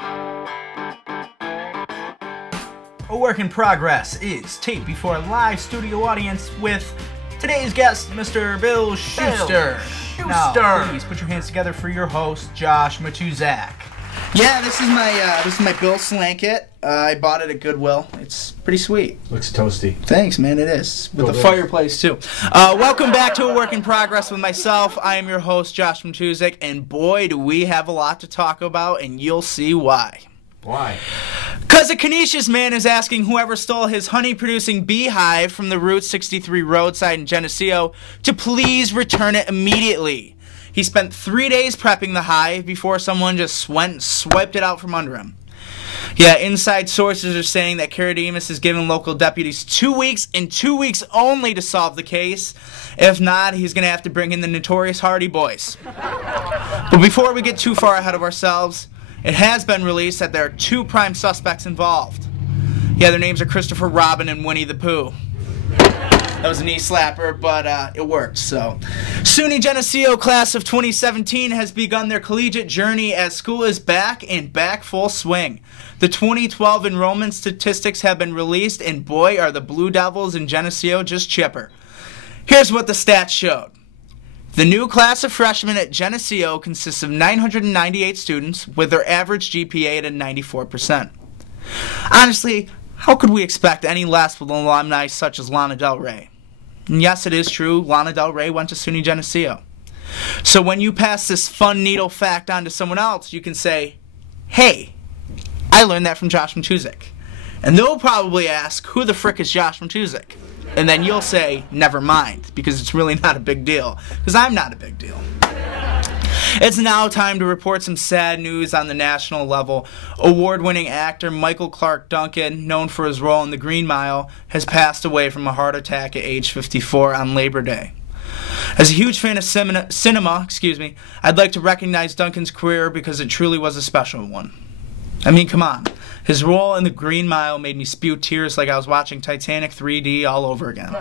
A Work in Progress is taped before a live studio audience with today's guest, Mr. Bill Schuster. Now, please put your hands together for your host, Josh Matusak. Yeah, this is my Bill Slanket. I bought it at Goodwill. It's pretty sweet. Looks toasty. Thanks, man. It is with the fireplace too. Welcome back to A Work in Progress with myself. I am your host, Josh Matusak, and boy, do we have a lot to talk about, and you'll see why. Why? Because a Canisius man is asking whoever stole his honey-producing beehive from the Route 63 roadside in Geneseo to please return it immediately. He spent 3 days prepping the hive before someone just went and swiped it out from under him. Yeah, inside sources are saying that Carademus has given local deputies 2 weeks and 2 weeks only to solve the case. If not, he's going to have to bring in the notorious Hardy Boys. But before we get too far ahead of ourselves, it has been released that there are 2 prime suspects involved. Yeah, their names are Christopher Robin and Winnie the Pooh. That was a knee slapper, but it worked, so. SUNY Geneseo class of 2017 has begun their collegiate journey as school is back and back full swing. The 2012 enrollment statistics have been released, and boy, are the Blue Devils in Geneseo just chipper. Here's what the stats showed. The new class of freshmen at Geneseo consists of 998 students with their average GPA at 94%. Honestly, how could we expect any less with alumni such as Lana Del Rey? And yes, it is true, Lana Del Rey went to SUNY Geneseo. So when you pass this fun needle fact on to someone else, you can say, hey, I learned that from Josh Matusak. And they'll probably ask, who the frick is Josh Matusak? And then you'll say, never mind, because it's really not a big deal. Because I'm not a big deal. It's now time to report some sad news on the national level. Award-winning actor Michael Clark Duncan, known for his role in The Green Mile, has passed away from a heart attack at age 54 on Labor Day. As a huge fan of cinema, I'd like to recognize Duncan's career because it truly was a special one. I mean, come on. His role in The Green Mile made me spew tears like I was watching Titanic 3D all over again.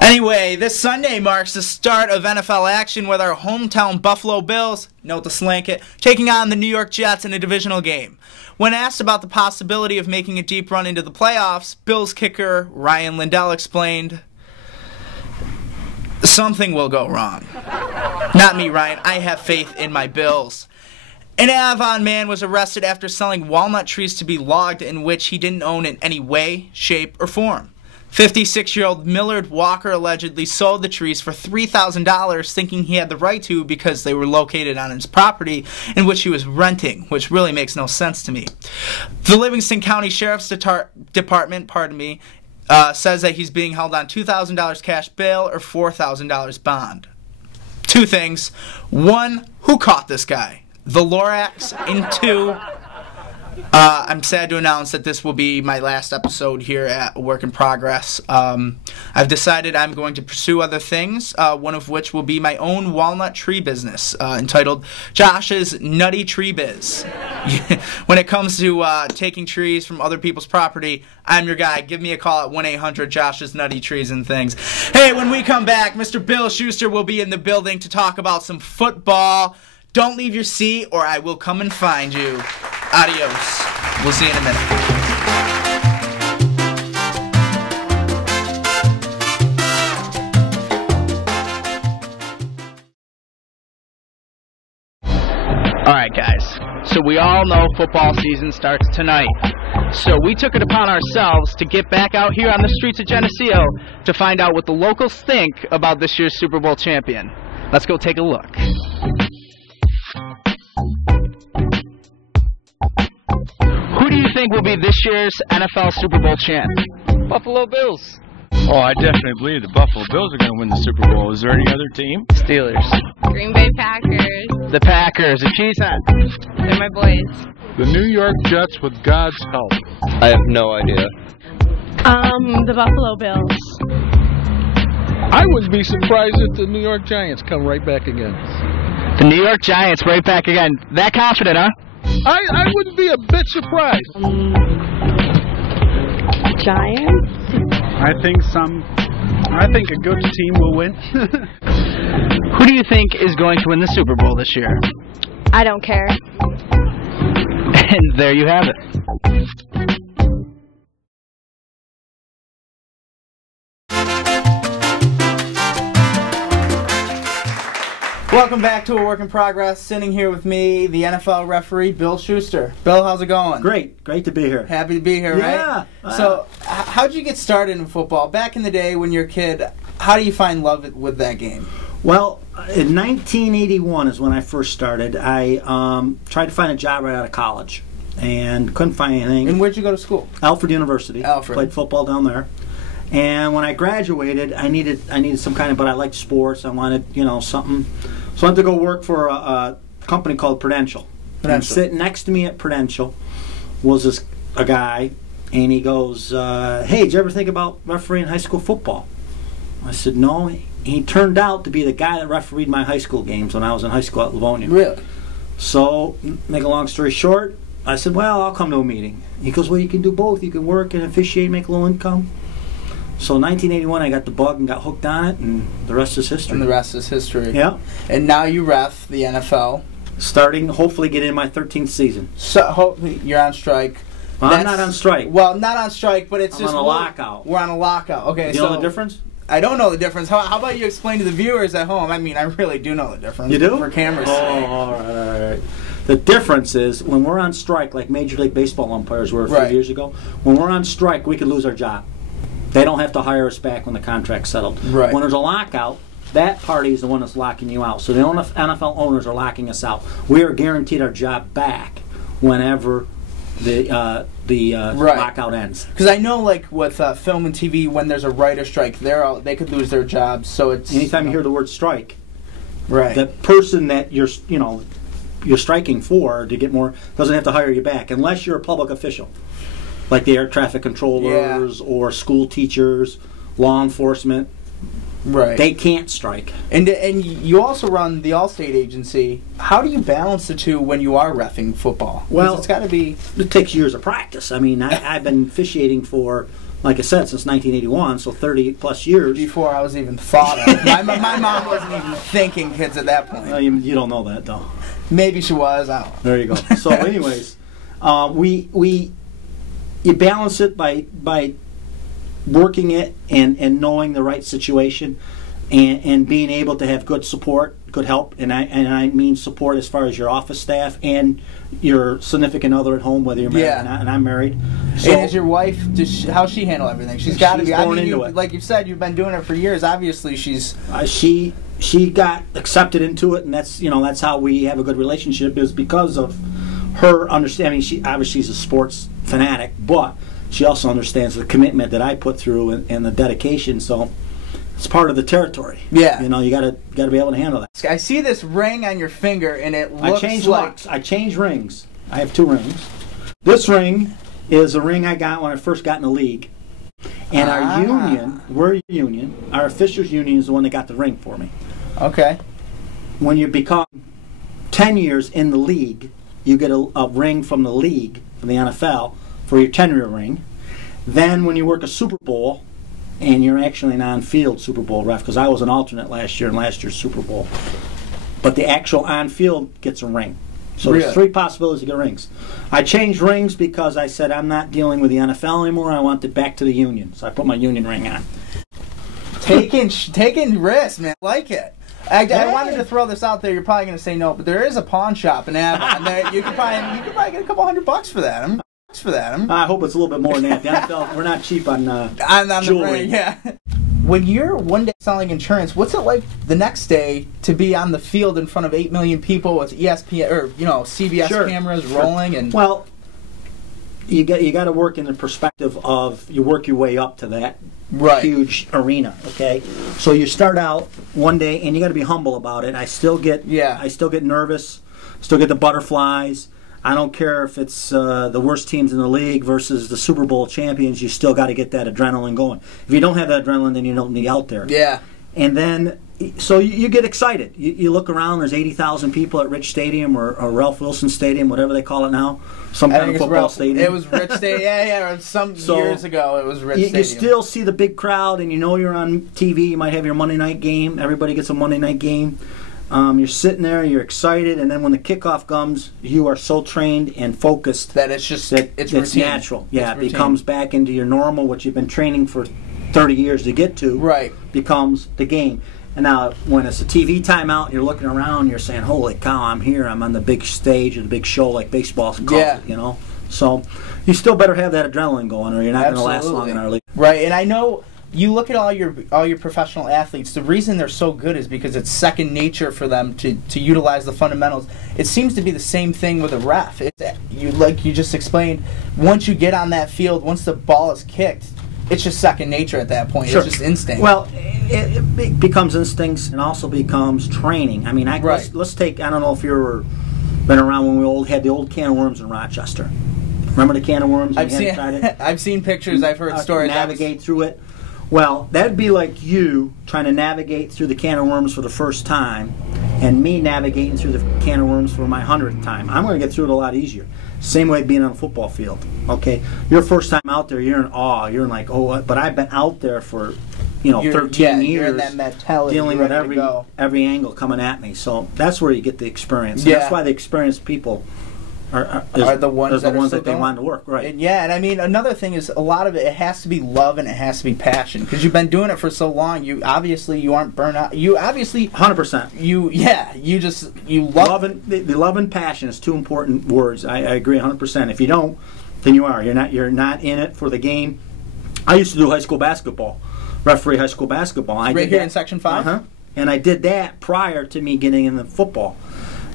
Anyway, this Sunday marks the start of NFL action with our hometown Buffalo Bills, note the Slanket, taking on the New York Jets in a divisional game. When asked about the possibility of making a deep run into the playoffs, Bills kicker Ryan Lindell explained, something will go wrong. Not me, Ryan. I have faith in my Bills. An Avon man was arrested after selling walnut trees to be logged in which he didn't own in any way, shape, or form. 56-year-old Millard Walker allegedly sold the trees for $3,000 thinking he had the right to because they were located on his property in which he was renting, which really makes no sense to me. The Livingston County Sheriff's Department, says that he's being held on $2,000 cash bail or $4,000 bond. 2 things. 1, who caught this guy? The Lorax, and 2, I'm sad to announce that this will be my last episode here at Work in Progress. I've decided I'm going to pursue other things, one of which will be my own walnut tree business, entitled Josh's Nutty Tree Biz. When it comes to taking trees from other people's property, I'm your guy. Give me a call at 1-800-JOSH's Nutty Trees and Things. Hey, when we come back, Mr. Bill Schuster will be in the building to talk about some football. Don't leave your seat or I will come and find you. Adios. We'll see you in a minute. Alright guys, so we all know football season starts tonight. So we took it upon ourselves to get back out here on the streets of Geneseo to find out what the locals think about this year's Super Bowl champion. Let's go take a look. Who do you think will be this year's NFL Super Bowl champ? Buffalo Bills. Oh, I definitely believe the Buffalo Bills are going to win the Super Bowl. Is there any other team? Steelers. Green Bay Packers. The Packers. And she's at? They're my boys. The New York Jets with God's help. I have no idea. The Buffalo Bills. I wouldn't be surprised if the New York Giants come right back again. The New York Giants right back again. That confident, huh? I wouldn't be a bit surprised. Giants? I think a good team will win. Who do you think is going to win the Super Bowl this year? I don't care. And there you have it. Welcome back to A Work in Progress. Sitting here with me, the NFL referee, Bill Schuster. Bill, how's it going? Great to be here. Happy to be here, right? Yeah. So, how'd you get started in football? Back in the day when you were a kid, how do you find love with that game? Well, in 1981 is when I first started. I tried to find a job right out of college and couldn't find anything. And where'd you go to school? Alfred University. Alfred. Played football down there. And when I graduated, I needed some kind of, but I liked sports. I wanted, something. So I went to go work for a company called Prudential. And sitting next to me at Prudential was a guy, and he goes, "Hey, did you ever think about refereeing high school football?" I said, "No." He turned out to be the guy that refereed my high school games when I was in high school at Livonia. Really? So, make a long story short, I said, "Well, I'll come to a meeting." He goes, "Well, you can do both. You can work and officiate, make a little income." So 1981, I got the bug and got hooked on it, and the rest is history. And the rest is history. Yeah. And now you ref the NFL. Starting, hopefully, get in my 13th season. So hopefully you're on strike. Well, I'm not on strike. Well, not on strike, but it's I'm just on a lockout. We're on a lockout. Okay, You know the difference? I don't know the difference. How about you explain to the viewers at home? I mean, I really do know the difference. You do? For cameras' sake. All right. The difference is when we're on strike, like Major League Baseball umpires were a few years ago, when we're on strike, we could lose our job. They don't have to hire us back when the contract's settled. Right. When there's a lockout, that party is the one that's locking you out. So the NFL owners are locking us out. We are guaranteed our job back whenever the lockout ends. Because I know, like with film and TV, when there's a writer strike, they could lose their jobs. So it's anytime you hear the word strike, right? The person that you're striking for to get more doesn't have to hire you back unless you're a public official. Like the air traffic controllers or school teachers, law enforcement. Right. They can't strike. And you also run the Allstate agency. How do you balance the two when you are reffing football? Well, it's got to be. It takes years of practice. I mean, I've been officiating for, like I said, since 1981, so 30-plus years. Before I was even thought of. my mom wasn't even thinking kids at that point. Well, you don't know that, though. Maybe she was. I don't know. There you go. So, anyways, you balance it by working it and knowing the right situation and being able to have good support, good help, and I mean support as far as your office staff and your significant other at home, whether you're married or not, and I'm married. So, and is your wife, how's she handle everything? She's got to be. Born into it. Like you said, you've been doing it for years. Obviously, she's. She got accepted into it, and that's how we have a good relationship, is because of her understanding. She obviously is a sports fanatic, but she also understands the commitment that I put through and the dedication. So it's part of the territory. Yeah, you got to be able to handle that. I see this ring on your finger, and it looks I changed rings. I have 2 rings. This ring is a ring I got when I first got in the league, and we're a union. Our officials union is the one that got the ring for me. Okay. When you become 10 years in the league, you get a ring from the league, from the NFL, for your tenure ring. Then when you work a Super Bowl, and you're actually an on-field Super Bowl ref, because I was an alternate last year in last year's Super Bowl, but the actual on-field gets a ring. So There's 3 possibilities to get rings. I changed rings because I said I'm not dealing with the NFL anymore. I want it back to the union. So I put my union ring on. Taking risks, man. I like it. I wanted to throw this out there. You're probably going to say no, but there is a pawn shop in Avon. You could probably get a couple $100 for that. I hope it's a little bit more than that. The NFL, we're not cheap on jewelry. The ring, yeah. When you're one day selling insurance, what's it like the next day to be on the field in front of 8 million people with ESPN or CBS cameras rolling? And well, you got to work in the perspective of you work your way up to that huge arena. Okay, so you start out one day and you got to be humble about it. I still get nervous, still get the butterflies. I don't care if it's the worst teams in the league versus the Super Bowl champions. You still got to get that adrenaline going. If you don't have that adrenaline, then you don't need out there. Yeah. And then, so you get excited. You look around. There's 80,000 people at Rich Stadium or Ralph Wilson Stadium, whatever they call it now. Some kind of football stadium. It was Rich Stadium. Yeah. Years ago, it was Rich Stadium. You still see the big crowd, and you're on TV. You might have your Monday night game. Everybody gets a Monday night game. You're sitting there, you're excited, and then when the kickoff comes, you are so trained and focused that it's just it's routine. Natural. Yeah, it's it becomes back into your normal, what you've been training for 30 years to get to. Right. Becomes the game. And now, when it's a TV timeout, you're looking around, you're saying, "Holy cow, I'm here! I'm on the big stage or the big show, like baseball calls it, you know." So, you still better have that adrenaline going, or you're not going to last long in our league. Right. And I know you look at all your professional athletes. The reason they're so good is because it's second nature for them to utilize the fundamentals. It seems to be the same thing with a ref. Like you just explained. Once you get on that field, once the ball is kicked, it's just second nature at that point. Sure. It's just instinct. Well, it becomes instincts and also becomes training. I mean, let's take, I don't know if you've been around when we had the old can of worms in Rochester. Remember the can of worms? I've seen pictures, I've heard stories. Navigate through it. Well, that'd be like you trying to navigate through the can of worms for the first time and me navigating through the can of worms for my 100th time. I'm going to get through it a lot easier. Same way being on a football field. Okay, your first time out there, you're in awe. You're like, oh, but I've been out there for, 13 years, you're in that mentality, dealing with every angle coming at me. So that's where you get the experience. And that's why the experienced people are the ones that they want to work, right? And I mean, another thing is a lot of it has to be love and it has to be passion, because you've been doing it for so long. You aren't burnt out. You obviously 100%. You love the love and passion is two important words. I agree 100%. If you don't, then you're not in it for the game. I used to do high school basketball, referee high school basketball. I did here in Section 5. And I did that prior to me getting into football.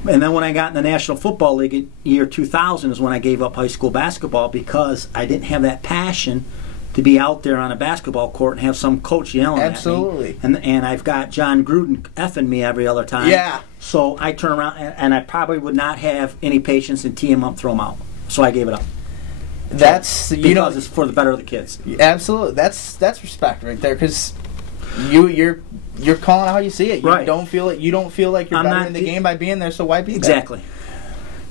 And then when I got in the National Football League in year 2000 is when I gave up high school basketball, because I didn't have that passion to be out there on a basketball court and have some coach yelling at me. And I've got John Gruden effing me every other time. Yeah. So I turn around and I probably would not have any patience and tee him up, throw him out. So I gave it up. Because it's for the better of the kids. Absolutely. That's respect right there, because you're calling it how you see it. You don't feel it. You don't feel like you're better in the game by being there. So why be exactly? There?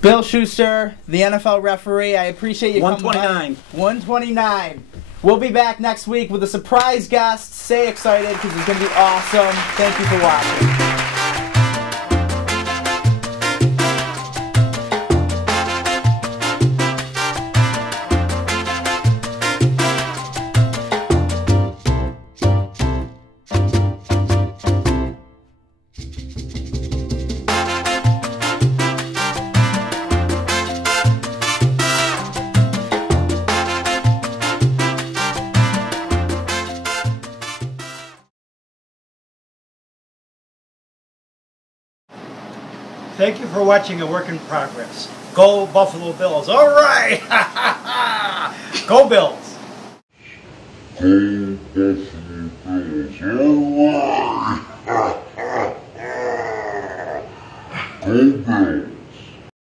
Bill Schuster, the NFL referee. I appreciate you coming by. 129. We'll be back next week with a surprise guest. Stay excited because it's going to be awesome. Thank you for watching. Thank you for watching A Work in Progress. Go Buffalo Bills. All right. Go Bills. Go Buffalo Bills. All right. Go Bills.